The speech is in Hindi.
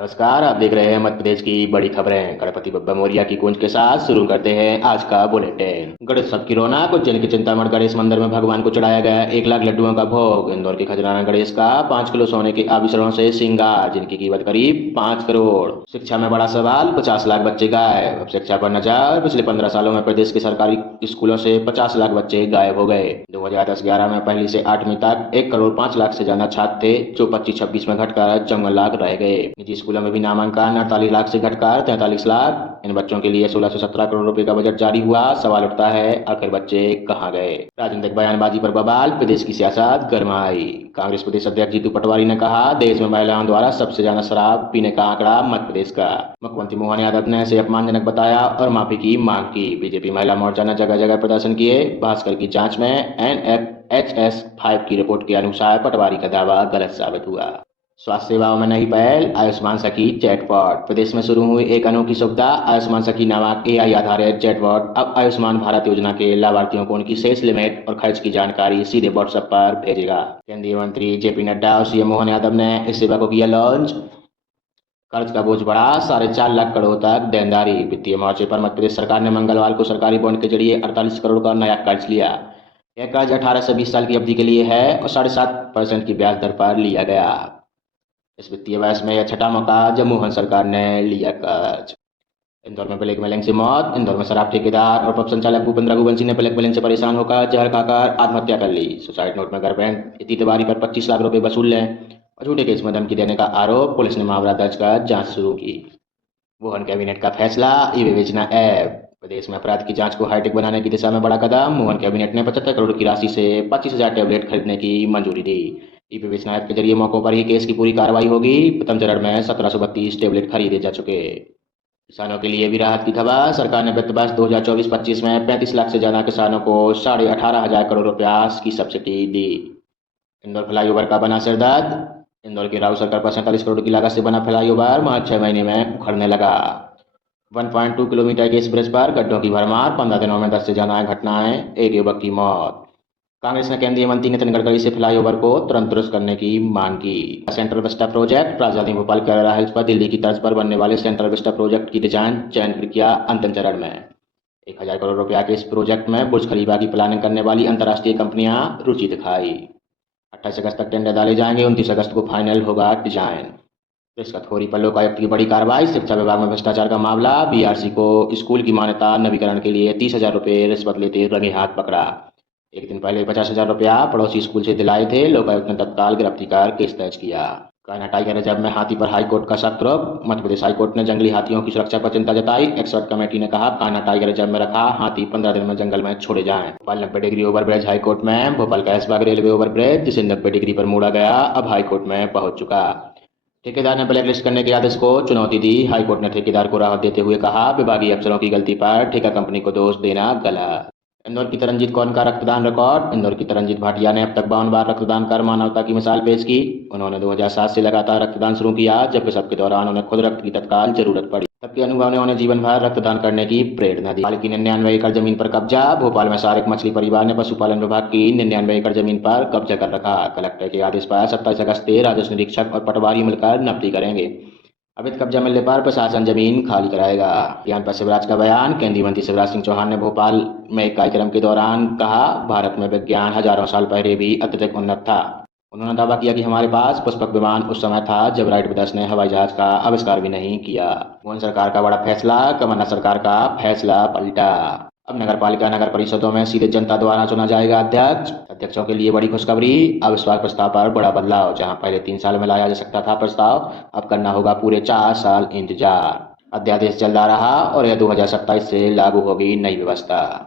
नमस्कार, आप देख रहे हैं मध्य प्रदेश की बड़ी खबरें। गणपति बप्पा मोरिया की गूंज के साथ शुरू करते हैं आज का बुलेटिन। गणेश उत्सव की रौनक उज्जैन के चिंतामण गणेश मंदिर में भगवान को चढ़ाया गया 1 लाख लड्डुओं का भोग। इंदौर के खजराना गणेश का 5 किलो सोने के आभूषणों से श्रृंगार, जिनकी कीमत करीब 5 करोड़। शिक्षा में बड़ा सवाल, 50 लाख बच्चे गायब। अब शिक्षा पर नजर। पिछले 15 सालों में प्रदेश के सरकारी स्कूलों से 50 लाख बच्चे गायब हो गए। 2010-11 में पहली से 8वीं तक 1 करोड़ 5 लाख से ज्यादा छात्र थे, जो 25-26 में घटकर 54 लाख रह गए। निजी स्कूलों में भी नामांकन 48 लाख से घटकर 43 लाख। इन बच्चों के लिए 16 से 17 करोड़ रुपए का बजट जारी हुआ। सवाल उठता है, आखिर बच्चे कहां गए? राजनीतिक बयानबाजी पर बवाल, प्रदेश की सियासत गरमाई। कांग्रेस प्रदेश अध्यक्ष जीतू पटवारी ने कहा, देश में महिलाओं द्वारा सबसे ज्यादा शराब पीने का आंकड़ा मध्य प्रदेश का। मुख्यमंत्री मोहन यादव ने इसे अपमानजनक बताया और माफी की मांग की। बीजेपी महिला मोर्चा ने जगह जगह प्रदर्शन किए। भास्कर की जांच में NFHS-5 की रिपोर्ट के अनुसार पटवारी का दावा गलत साबित हुआ। स्वास्थ्य सेवाओं में नई पहल, आयुष्मान सखी चैटबॉट। प्रदेश में शुरू हुई एक अनोखी सुविधा, आयुष्मान सखी नामक AI आधारित चैटबॉट अब आयुष्मान भारत योजना के लाभार्थियों को उनकी शेष लिमिट और खर्च की जानकारी सीधे व्हाट्सएप पर भेजेगा। केंद्रीय मंत्री JP नड्डा और CM मोहन यादव ने इस सेवा को किया लॉन्च। कर्ज का बोझ बढ़ा, 4.5 लाख करोड़ तक देनदारी। वित्तीय मोर्चे पर मध्य प्रदेश सरकार ने मंगलवार को सरकारी बॉन्ड के जरिए 48 करोड़ का नया कर्ज लिया। यह कर्ज 18 से 20 साल की अवधि के लिए है और 7.5% की ब्याज दर पर लिया गया। इस वित्तीय वर्ष में यह छठा मौका जब मोहन सरकार ने लिया कर्ज। इंदौर में ब्लैकमेलिंग से मौत। इंदौर में शराब ठेकेदार और पब संचालक भूपेंद्र रघुवंशी ने ब्लैकमेलिंग से परेशान होकर जहर खाकर आत्महत्या कर ली। सुसाइड नोट में गर्लफ्रेंड इति तिवारी पर 25 लाख रुपए वसूल लें और झूठे केस में धमकी देने का आरोप। पुलिस ने मामला दर्ज कर जांच शुरू की। मोहन कैबिनेट का फैसला, ई विवेचना ऐप। प्रदेश में अपराध की जांच को हाईटेक बनाने की दिशा में बड़ा कदम। मोहन कैबिनेट ने 75 करोड़ की राशि से 25,000 टैबलेट खरीदने की मंजूरी दी। ई विवेचना ऐप के जरिए मौकों पर ही केस की पूरी कार्रवाई होगी। प्रथम चरण में 1732 टैबलेट खरीदे जा चुके। किसानों के लिए भी राहत की खबर। सरकार ने वित्त वर्ष 2024-25 में 35 लाख से ज्यादा किसानों को 18,500 करोड़ रुपया की सब्सिडी दी। इंदौर फ्लाईओवर का बना सिरदर्द। इंदौर के राव सर्कल पर 47 करोड़ की लागत से बना फ्लाईओवर मार्च 6 महीने में उखड़ने लगा। 1.2 किलोमीटर के इस ब्रिज पर गड्ढों की भरमार। 15 दिनों में 10 से ज्यादा घटनाएं, एक युवक की मौत। कांग्रेस ने केंद्रीय मंत्री नितिन गडकरी से फ्लाईओवर को तुरंत दुरुस्त करने की मांग की। Central Vista project. राजधानी भोपाल के अरेरा हिल्स पर दिल्ली की तर्ज पर बनने वाले सेंट्रल विस्टा प्रोजेक्ट की डिजाइन चयन प्रक्रिया अंतिम चरण में। 1,000 करोड़ रुपया के इस प्रोजेक्ट में बुर्ज खलीफा की प्लानिंग करने वाली अंतर्राष्ट्रीय कंपनियां रुचि दिखाई। 28 अगस्त तक टेंडर डाले जाएंगे। 29 अगस्त को फाइनल होगा डिजाइन। रिश्वतखोरी पर लोकायुक्त की बड़ी कार्रवाई। शिक्षा विभाग में भ्रष्टाचार का मामला। BRC को स्कूल की मान्यता नवीकरण के लिए 30,000 रुपये रिश्वत लेते रंगे हाथ पकड़ा। एक दिन पहले 50,000 रुपया पड़ोसी स्कूल से दिलाए थे। लोकायुक्त ने तत्काल गिरफ्तारी कर केस दर्ज किया। कान्हा टाइगर रिजर्व में हाथी पर हाईकोर्ट का सख्त रुख। मध्य प्रदेश हाईकोर्ट ने जंगली हाथियों की सुरक्षा पर चिंता जताई। एक्सपर्ट कमेटी ने कहा, कान्हा टाइगर रिजर्व में रखा हाथी 15 दिन में जंगल में छोड़े जाएं। भोपाल 90 डिग्री ओवरब्रिज हाईकोर्ट में। भोपाल का ऐशबाग रेलवे ओवरब्रिज, जिसे 90 डिग्री पर मोड़ा गया, अब हाईकोर्ट में पहुंच चुका। ठेकेदार ने ब्लैक लिस्ट करने के आदेश को चुनौती दी। हाईकोर्ट ने ठेकेदार को राहत देते हुए कहा, विभागीय अफसरों की गलती पर ठेका कंपनी को दोष देना गलत। इंदौर की तरनजीत कौर का रक्तदान रिकॉर्ड। इंदौर की तरनजीत भाटिया ने अब तक 52 बार रक्तदान कर मानवता की मिसाल पेश की। उन्होंने 2007 से लगातार रक्तदान शुरू किया, जबकि सबके दौरान उन्हें खुद रक्त की तत्काल जरूरत पड़ी। सबके अनुभव ने उन्हें जीवन भर रक्तदान करने की प्रेरणा दी। भोपाल की 99 एकड़ जमीन पर कब्जा। भोपाल में सारिक मछली परिवार ने पशुपालन विभाग की 99 एकड़ जमीन पर कब्जा कर रखा। कलेक्टर के आदेश पर 27 अगस्त से राजस्व निरीक्षक और पटवारी मिलकर नब्ती करेंगे। अवैध कब्जा मिलने पर प्रशासन जमीन खाली कराएगा। ज्ञान पर शिवराज का बयान। केंद्रीय मंत्री शिवराज सिंह चौहान ने भोपाल में एक कार्यक्रम के दौरान कहा, भारत में विज्ञान हजारों साल पहले भी अत्यधिक उन्नत था। उन्होंने दावा किया कि हमारे पास पुष्पक विमान उस समय था जब राइट ब्रदर्स ने हवाई जहाज का आविष्कार भी नहीं किया। मोहन सरकार का बड़ा फैसला, कमलनाथ सरकार का फैसला पलटा। अब नगर पालिका नगर परिषदों में सीधे जनता द्वारा चुना जाएगा अध्यक्ष। अध्यक्षों के लिए बड़ी खुशखबरी। अविश्वास प्रस्ताव पर बड़ा बदलाव। जहां पहले 3 साल में लाया जा सकता था प्रस्ताव, अब करना होगा पूरे 4 साल इंतजार। अध्यादेश चलता रहा और यह 2027 से लागू होगी नई व्यवस्था।